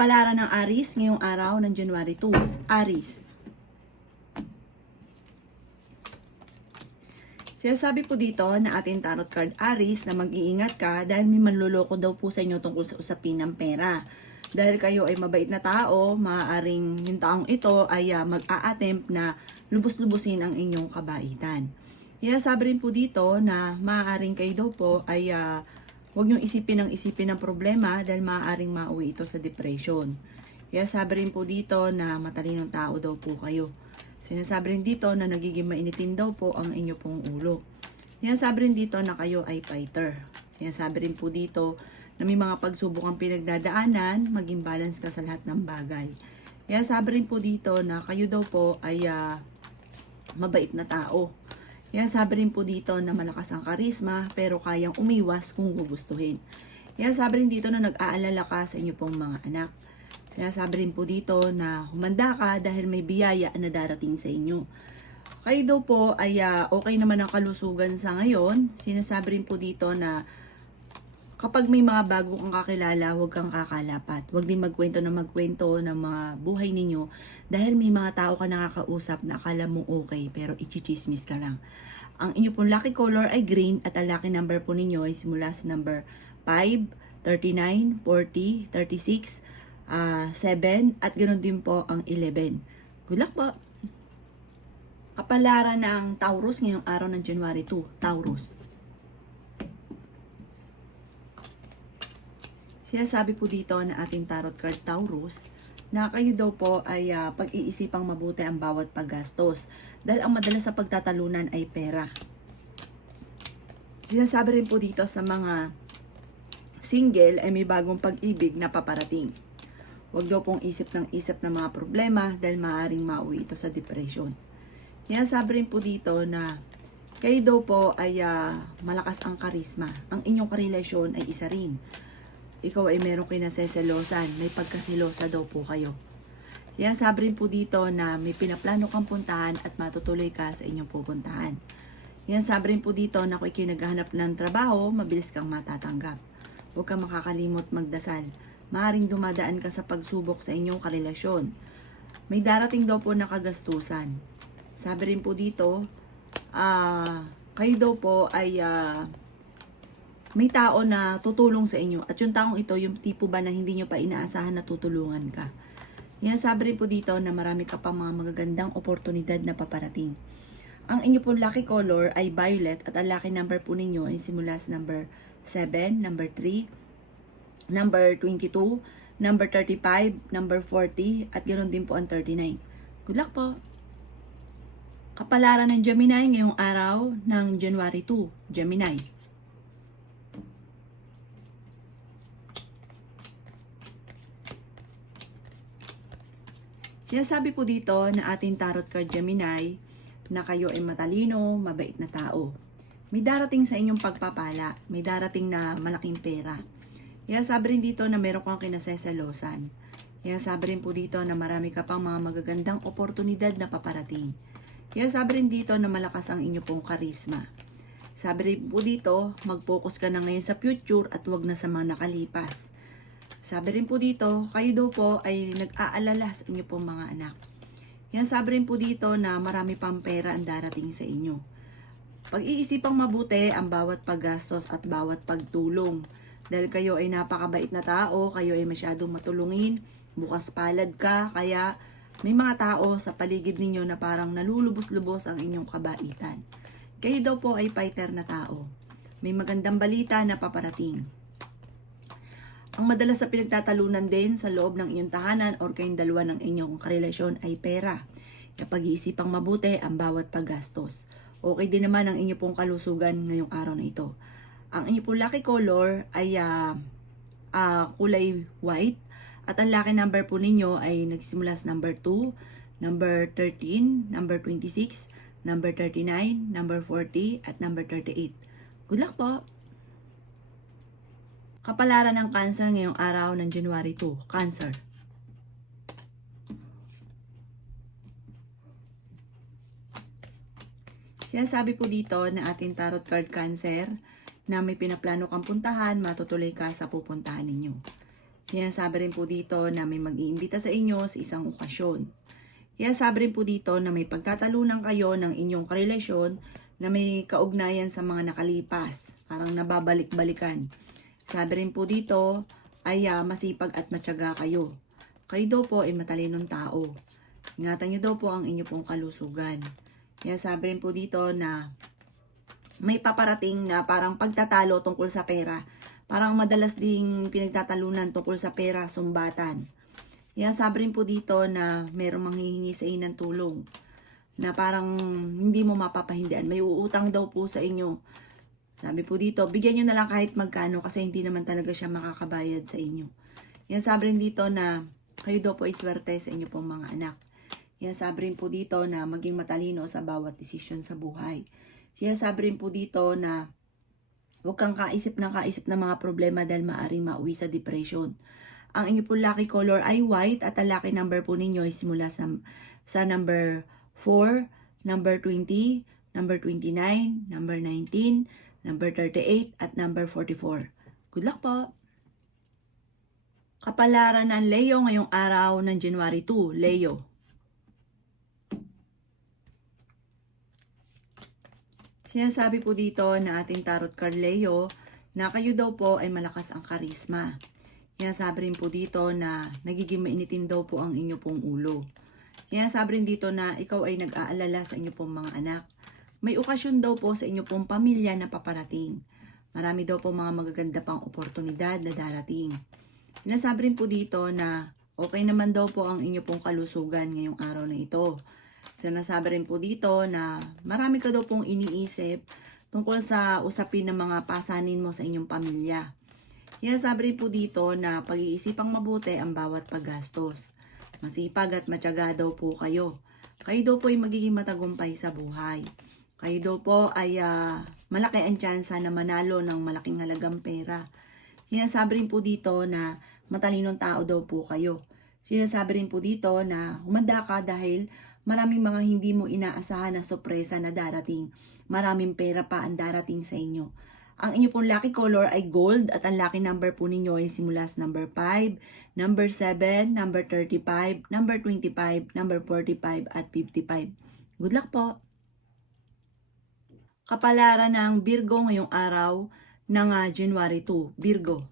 Kapalaran ng Aries ngayong araw ng January 2. Aries. Sinasabi po dito na ating tarot card Aries na mag-iingat ka dahil may manloloko daw po sa inyo tungkol sa usapin ng pera. Dahil kayo ay mabait na tao, maaaring yung taong ito ay mag-a-attempt na lubos-lubusin ang inyong kabaitan. Sinasabi rin po dito na maaaring kayo daw po ay huwag niyong isipin ng problema dahil maaaring mauwi ito sa depression. Sabi rin po dito na matalinong tao daw po kayo. Sinasabi rin dito na nagiging mainitin daw po ang inyo pong ulo. Sinasabi rin dito na kayo ay fighter. Sinasabi rin po dito na may mga pagsubok ang pinagdadaanan, maging balance ka sa lahat ng bagay. Sinasabi rin po dito na kayo daw po ay mabait na tao. Sabi rin po dito na malakas ang karisma pero kayang umiwas kung gugustuhin. Sabi rin dito na nag-aalala ka sa inyo pong mga anak. Sinasabi rin po dito na humanda ka dahil may biyaya na darating sa inyo. Kayo daw po ay okay naman ang kalusugan sa ngayon. Sinasabi rin po dito na kapag may mga bago kang kakilala, huwag kang kakalapat. Huwag din magkwento ng mga buhay ninyo dahil may mga tao ka nakakausap na akala mo okay pero ichichismis ka lang. Ang inyo pong lucky color ay green at ang lucky number po ninyo ay simula sa number 5, 39, 40, 36, 7 at ganoon din po ang 11. Good luck po! Kapalaran ng Taurus ngayong araw ng January 2. Taurus. Sinasabi po dito na ating tarot card Taurus na kayo daw po ay pag-iisipang mabuti ang bawat paggastos dahil ang madalas sa pagtatalunan ay pera. Sinasabi rin po dito sa mga single ay may bagong pag-ibig na paparating. Huwag daw pong isip ng mga problema dahil maaaring mauwi ito sa depression. Sinasabi rin po dito na kayo daw po ay malakas ang karisma. Ang inyong karelasyon ay isa rin. Ikaw ay merong kinaseselosan, may pagkasilosa daw po kayo. Sabi rin po dito na may pinaplano kang puntahan at matutuloy ka sa inyong pupuntahan. Sabi rin po dito na kung ikinaghahanap ng trabaho, mabilis kang matatanggap. Huwag kang makakalimot magdasal. Maaring dumadaan ka sa pagsubok sa inyong karelasyon. May darating daw po na kagastusan. Sabi rin po dito, kayo daw po ay may tao na tutulong sa inyo. At yung taong ito, yung tipo ba na hindi nyo pa inaasahan na tutulungan ka. Sabi rin po dito na marami ka pang mga magagandang oportunidad na paparating. Ang inyo pong lucky color ay violet at ang lucky number po ninyo ay simula sa number 7, number 3, number 22, number 35, number 40, at ganoon din po ang 39. Good luck po! Kapalaran ng Gemini ngayong araw ng January 2. Gemini. Sinasabi po dito na ating tarot card Gemini na kayo ay matalino, mabait na tao. May darating sa inyong pagpapala, may darating na malaking pera. Sabi rin dito na meron kang kinaseselosan. Sabi rin po dito na marami ka pang mga magagandang oportunidad na paparating. Sabi rin dito na malakas ang inyo pong karisma. Sabi rin po dito, mag-focus ka na ngayon sa future at wag na sa mga nakalipas. Sabi rin po dito, kayo daw po ay nag-aalala sa inyo pong mga anak. Sabi rin po dito na marami pang pera ang darating sa inyo. Pag-iisipang mabuti ang bawat paggastos at bawat pagtulong. Dahil kayo ay napakabait na tao, kayo ay masyadong matulungin, bukas palad ka, kaya may mga tao sa paligid ninyo na parang nalulubos-lubos ang inyong kabaitan. Kayo daw po ay fighter na tao. May magandang balita na paparating. Ang madalas sa pinagtatalunan din sa loob ng inyong tahanan or kayong dalawa ng inyong karelasyon ay pera. Pag-iisipang mabuti ang bawat paggastos. Okay din naman ang inyong pong kalusugan ngayong araw na ito. Ang inyong pong lucky color ay kulay white. At ang lucky number po ninyo ay nagsisimula sa number 2, number 13, number 26, number 39, number 40, at number 38. Good luck po! Kapalaran ng Cancer ngayong araw ng January 2. Cancer. Sinasabi po dito na ating tarot card Cancer na may pinaplano kang puntahan, matutuloy ka sa pupuntahan ninyo. Sinasabi rin po dito na may mag-iimbita sa inyo sa isang okasyon. Sinasabi rin po dito na may pagtatalunan kayo ng inyong karelasyon na may kaugnayan sa mga nakalipas. Parang nababalik-balikan. Sabi rin po dito ay masipag at matyaga kayo. Kayo daw po ay matalinong tao. Ingatan nyo daw po ang inyo pong kalusugan. Sabi rin po dito na may paparating na parang pagtatalo tungkol sa pera. Parang madalas ding pinagtatalunan tungkol sa pera, sumbatan. Sabi rin po dito na merong manghihingi sa inyo ng tulong. Na parang hindi mo mapapahindian. May uutang daw po sa inyo. Sabi po dito, bigyan nyo na lang kahit magkano kasi hindi naman talaga siya makakabayad sa inyo. Sabi rin dito na kayo daw po ay swerte sa inyo pong mga anak. Sabi rin po dito na maging matalino sa bawat desisyon sa buhay. Sabi rin po dito na huwag kang kaisip ng mga problema dahil maaaring mauwi sa depression. Ang inyo po lucky color ay white at ang lucky number po ninyo ay simula sa number 4, number 20, number 29, number 19, number 38, at number 44. Good luck po! Kapalaran ng Leo ngayong araw ng January 2, Leo. Sinasabi po dito na ating tarot card Leo na kayo daw po ay malakas ang karisma. Sinasabi rin po dito na nagiging mainitin daw po ang inyo pong ulo. Sinasabi rin dito na ikaw ay nag-aalala sa inyo pong mga anak. May okasyon daw po sa inyo pong pamilya na paparating. Marami daw po mga magaganda pang oportunidad na darating. Sinasabi rin po dito na okay naman daw po ang inyo pong kalusugan ngayong araw na ito. Sinasabi rin po dito na marami ka daw pong iniisip tungkol sa usapin ng mga pasanin mo sa inyong pamilya. Sinasabi rin po dito na pag-iisipang mabuti ang bawat paggastos. Masipag at matyaga daw po kayo. Kayo daw po ay magiging matagumpay sa buhay. Kayo daw po ay malaki ang tsansa na manalo ng malaking halagang pera. Sinasabi rin po dito na matalinong tao daw po kayo. Sinasabi rin po dito na humanda ka dahil maraming mga hindi mo inaasahan na sorpresa na darating. Maraming pera pa ang darating sa inyo. Ang inyo pong lucky color ay gold at ang lucky number po ninyo ay simula sa number 5, number 7, number 35, number 25, number 45 at 55. Good luck po! Kapalaran ng Virgo ngayong araw ng January 2, Virgo.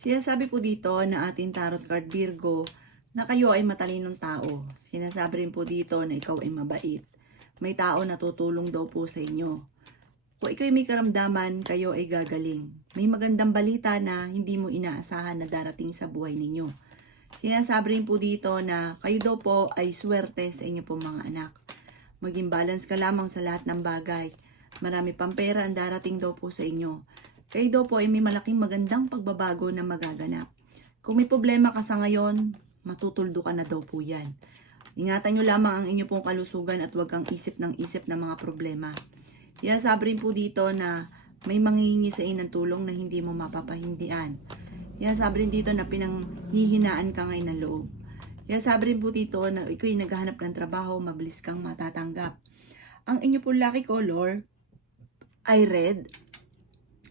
Sinasabi po dito na ating tarot card Virgo na kayo ay matalinong tao. Sinasabi rin po dito na ikaw ay mabait. May tao na tutulong daw po sa inyo. Kung ikaw ay may karamdaman, kayo ay gagaling. May magandang balita na hindi mo inaasahan na darating sa buhay ninyo. Sinasabi rin po dito na kayo daw po ay swerte sa inyo pong mga anak. Maging balance ka lamang sa lahat ng bagay. Marami pang pera ang darating daw po sa inyo. Kayo daw po ay may malaking magandang pagbabago na magaganap. Kung may problema ka sa ngayon, matutuldo ka na daw po yan. Ingatan nyo lamang ang inyo pong kalusugan at huwag kang isip ng mga problema. Sabi rin po dito na may manghihingi sa inyo ng tulong na hindi mo mapapahindian. Sabi rin dito na pinanghihinaan ka ngayon ng loob. Sabi rin po dito na ikaw ay naghahanap ng trabaho, mabilis kang matatanggap. Ang inyo pong lucky color ay red.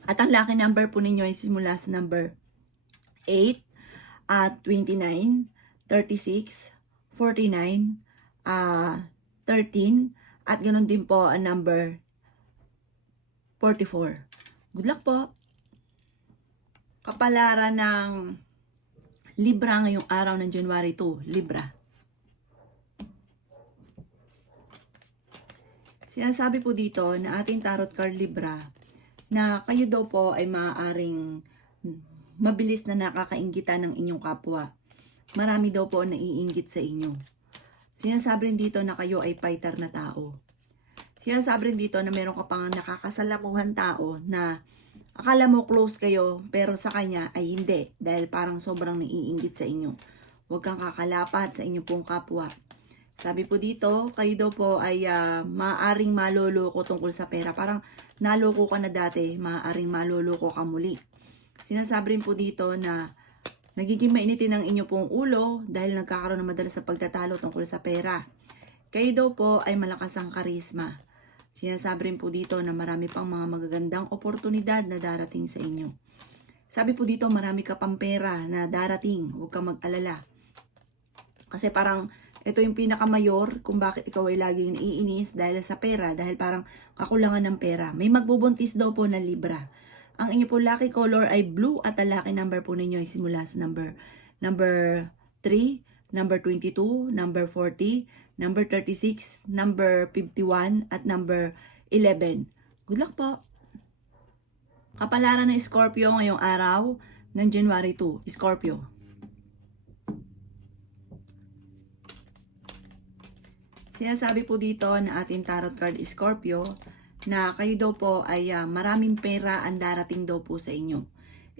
At ang lucky number po ninyo ay simula sa number 8, 29, 36, 49, 13, at ganoon din po ang number 44. Good luck po! Kapalaran ng Libra ngayong araw ng January 2, Libra. Sinasabi po dito na ating tarot card Libra na kayo daw po ay maaaring mabilis na nakakainggitan ng inyong kapwa. Marami daw po naiinggit sa inyo. Sinasabi rin dito na kayo ay fighter na tao. Sinasabi rin dito na meron ka pang nakakasalamuhan tao na akala mo close kayo pero sa kanya ay hindi dahil parang sobrang naiinggit sa inyo. Huwag kang kakalapat sa inyong pong kapwa. Sabi po dito, kayo daw po ay maaaring maloloko tungkol sa pera. Parang naloko ka na dati, maaaring maloloko ka muli. Sinasabi rin po dito na nagiging mainitin ang inyo pong ulo dahil nagkakaroon ng madalas sa pagtatalo tungkol sa pera. Kayo daw po ay malakas ang karisma. Sinasabi rin po dito na marami pang mga magagandang oportunidad na darating sa inyo. Sabi po dito, marami ka pang pera na darating. Huwag kang mag-alala. Kasi parang ito yung pinakamayor kung bakit ikaw ay laging naiinis dahil sa pera. Dahil parang kakulangan ng pera. May magbubuntis daw po ng Libra. Ang inyo po lucky color ay blue at ang lucky number po ninyo ay simula sa number 3, number 22, number 40, number 36, number 51, at number 11. Good luck po! Kapalaran ng Scorpio ngayong araw ng January 2. Scorpio. Sinasabi po dito na ating tarot card Scorpio na kayo daw po ay maraming pera ang darating daw po sa inyo.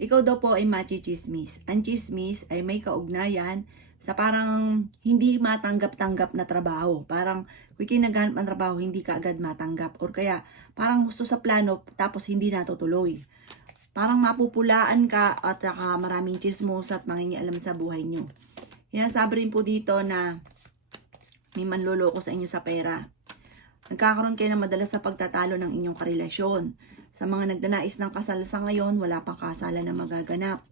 Ikaw daw po ay machichismis. Ang chismis ay may kaugnayan sa parang hindi matanggap-tanggap na trabaho. Parang kung kinaghanap ng trabaho, hindi ka agad matanggap. Or kaya parang gusto sa plano tapos hindi natutuloy. Parang mapupulaan ka at maraming chismos at mangingialam sa buhay nyo. Sinasabi rin po dito na may manloloko sa inyo sa pera. Nagkakaroon kayo ng madalas sa pagtatalo ng inyong karelasyon. Sa mga nagdanais ng kasal sa ngayon, wala pang kasalan na magaganap.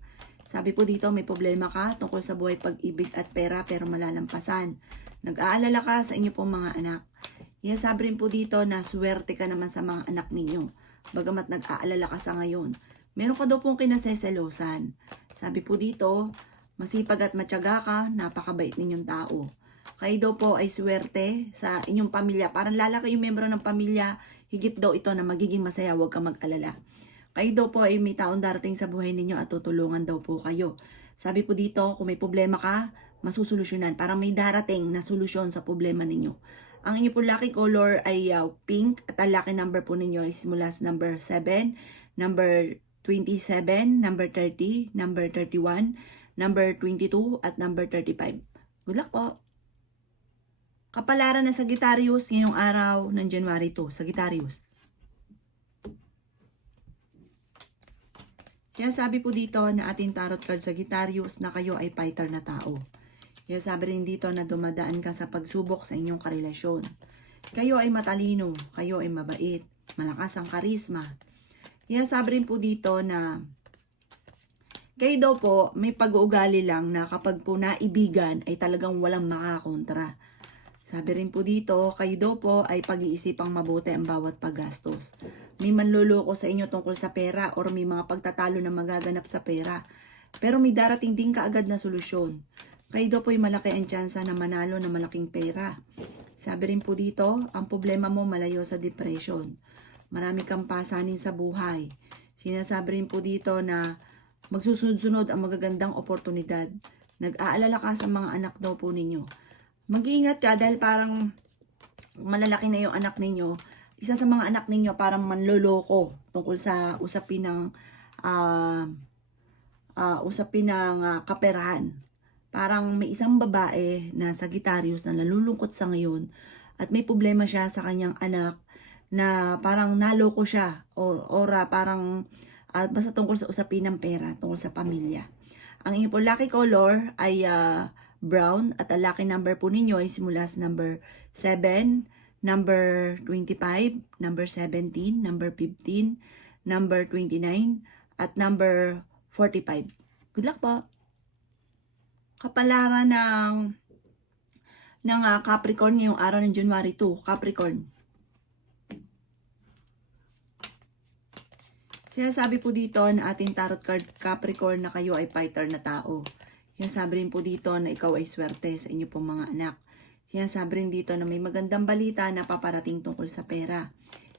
Sabi po dito, may problema ka tungkol sa buhay pag-ibig at pera pero malalampasan. Nag-aalala ka sa inyo pong mga anak. Sabi rin po dito na swerte ka naman sa mga anak ninyo. Bagamat nag-aalala ka sa ngayon. Meron ka daw pong kinaseselosan. Sabi po dito, masipag at matyaga ka, napakabait ninyong tao. Kayo daw po ay swerte sa inyong pamilya. Parang lalaki yung membro ng pamilya, higit daw ito na magiging masaya, huwag ka mag-alala. Kayo daw po ay may taong darating sa buhay ninyo at tutulungan daw po kayo. Sabi po dito, kung may problema ka, masusolusyonan. Parang may darating na solusyon sa problema ninyo. Ang inyo po lucky color ay pink at ang lucky number po ninyo ay simula sa number 7, number 27, number 30, number 31, number 22, at number 35. Good luck po! Kapalaran ng Sagittarius ngayong araw ng January 2. Sagittarius. Kaya sabi po dito na ating tarot card Sagittarius na kayo ay fighter na tao. Kaya sabi rin dito na dumadaan ka sa pagsubok sa inyong karelasyon. Kayo ay matalino, kayo ay mabait, malakas ang karisma. Kaya sabi rin po dito na kayo daw po may pag-uugali lang na kapag po naibigan ay talagang walang makakontra. Sabi rin po dito, kayo daw po ay pag-iisipang mabuti ang bawat paggastos. May manloloko sa inyo tungkol sa pera or may mga pagtatalo na magaganap sa pera. Pero may darating din kaagad na solusyon. Kayo daw po ay malaki ang tsansa na manalo na malaking pera. Sabi rin po dito, ang problema mo malayo sa depression. Marami kang pasanin sa buhay. Sinasabi rin po dito na magsusunod-sunod ang magagandang oportunidad. Nag-aalala ka sa mga anak daw po ninyo. Mag-iingat ka dahil parang malalaki na yung anak ninyo. Isa sa mga anak ninyo parang manloloko tungkol sa usapin ng kaperahan. Parang may isang babae na Sagittarius na nalulungkot sa ngayon at may problema siya sa kanyang anak na parang naloko siya or parang basta tungkol sa usapin ng pera, tungkol sa pamilya. Ang inyo po lucky color ay brown at ang lucky number po ninyo ay simula sa number 7, number 25, number 17, number 15, number 29, at number 45. Good luck po! Kapalaran ng Capricorn ngayong araw ng January 2. Capricorn. Sinasabi po dito na ating tarot card Capricorn na kayo ay fighter na tao. Sinasabi rin po dito na ikaw ay swerte sa inyo pong mga anak. Sinasabi rin dito na may magandang balita na paparating tungkol sa pera.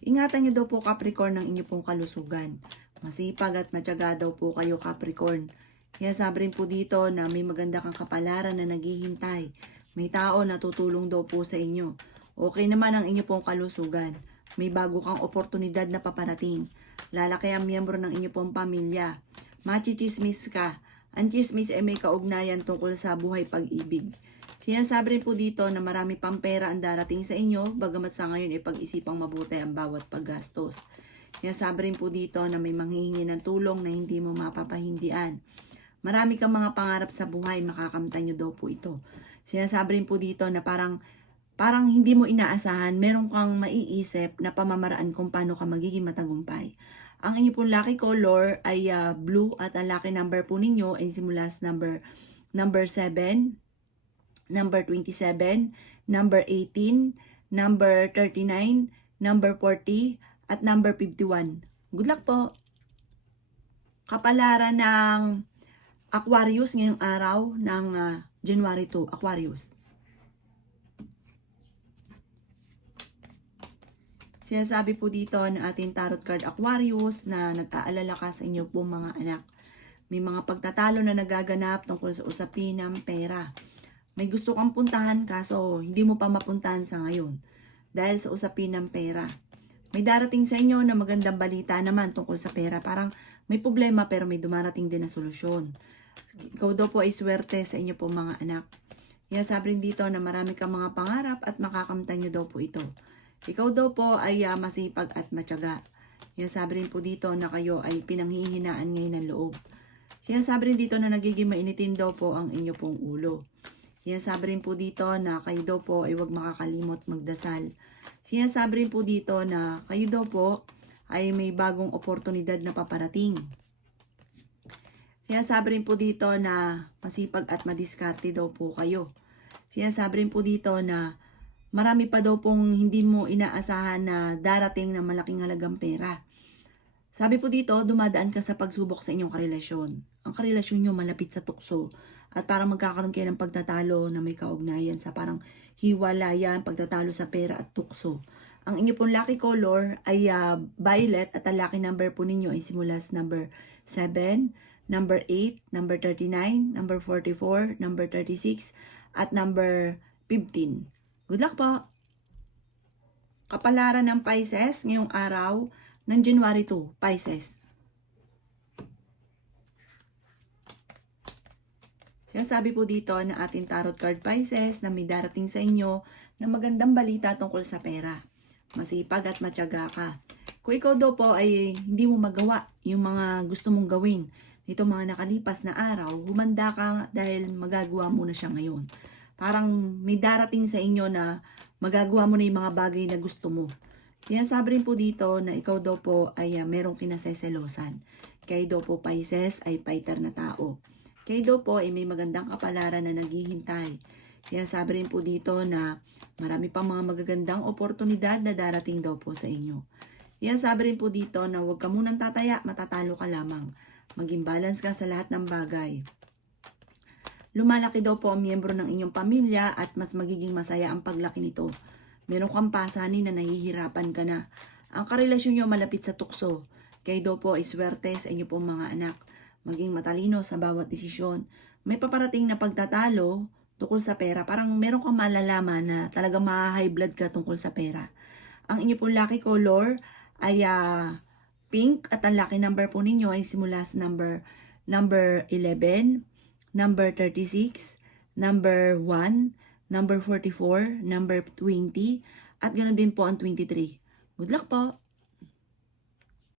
Ingatan nyo daw po Capricorn ng inyo pong kalusugan. Masipag at matyaga daw po kayo Capricorn. Sinasabi rin po dito na may maganda kang kapalaran na naghihintay. May tao na tutulong daw po sa inyo. Okay naman ang inyo pong kalusugan. May bago kang oportunidad na paparating. Lalaki ang miyembro ng inyo pong pamilya. Machichismis ka. Ang chismis ay may kaugnayan tungkol sa buhay pag-ibig. Sinasabi rin po dito na marami pang pera ang darating sa inyo, bagamat sa ngayon ay pag-isipang mabuti ang bawat paggastos. Sinasabi rin po dito na may manghihingi ng tulong na hindi mo mapapahindian. Marami kang mga pangarap sa buhay, makakamtan nyo daw po ito. Sinasabi rin po dito na parang parang hindi mo inaasahan, meron kang maiisip na pamamaraan kung paano ka magiging matagumpay. Ang inyo pong lucky color ay blue at ang lucky number po ninyo ay simula sa number 7, number 27, number 18, number 39, number 40, at number 51. Good luck po! Kapalaran ng Aquarius ngayong araw ng January 2, Aquarius. Sinasabi po dito ng ating tarot card Aquarius na nag-aalala ka sa inyo pong mga anak. May mga pagtatalo na nagaganap tungkol sa usapin ng pera. May gusto kang puntahan kaso hindi mo pa mapuntahan sa ngayon dahil sa usapin ng pera. May darating sa inyo na magandang balita naman tungkol sa pera. Parang may problema pero may dumarating din na solusyon. Ikaw daw po ay swerte sa inyo pong mga anak. Sabi rin dito na marami kang mga pangarap at makakamtan nyo daw po ito. Ikaw daw po ay masipag at matyaga. Sabi rin po dito na kayo ay pinanghihinaan ngayon ng loob. Sabi rin dito na nagiging mainitin daw po ang inyo pong ulo. Sabi rin po dito na kayo daw po ay huwag makakalimot magdasal. Sabi rin po dito na kayo daw po ay may bagong oportunidad na paparating. Sabi rin po dito na masipag at madiskarte daw po kayo. Sabi rin po dito na marami pa daw pong hindi mo inaasahan na darating na malaking halagang pera. Sabi po dito, dumadaan ka sa pagsubok sa inyong karelasyon. Ang karelasyon nyo malapit sa tukso. At parang magkakaroon kayo ng pagtatalo na may kaugnayan sa parang hiwalayan, pagtatalo sa pera at tukso. Ang inyo pong lucky color ay violet at ang lucky number po ninyo ay simula sa number 7, number 8, number 39, number 44, number 36, at number 15. Good luck po! Kapalaran ng Pisces ngayong araw ng January 2, Pisces. Sinasabi po dito na ating tarot card Pisces na may darating sa inyo na magandang balita tungkol sa pera. Masipag at matyaga ka. Kung ikaw daw po ay hindi mo magawa yung mga gusto mong gawin nito mga nakalipas na araw, humanda ka dahil magagawa mo na siya ngayon. Parang may darating sa inyo na magagawa mo na yung mga bagay na gusto mo. Sabi rin po dito na ikaw daw po ay merong kinaseselosan. Kayo daw po Pisces ay fighter na tao. Kayo daw po ay may magandang kapalaran na naghihintay. Sabi rin po dito na marami pang mga magagandang oportunidad na darating daw po sa inyo. Sabi rin po dito na huwag ka munang tataya, matatalo ka lamang. Maging balance ka sa lahat ng bagay. Lumalaki daw po ang miyembro ng inyong pamilya at mas magiging masaya ang paglaki nito. Meron kang pasanin na nahihirapan ka na. Ang karelasyon nyo malapit sa tukso. Kayo daw po ay swerte sa inyo pong mga anak. Maging matalino sa bawat desisyon. May paparating na pagtatalo tungkol sa pera. Parang meron kang malalaman na talagang ma-high blood ka tungkol sa pera. Ang inyo pong lucky color ay pink at ang lucky number po ninyo ay simula sa number 11, number 36, number 1, number 44, number 20, at ganoon din po ang 23. Good luck po!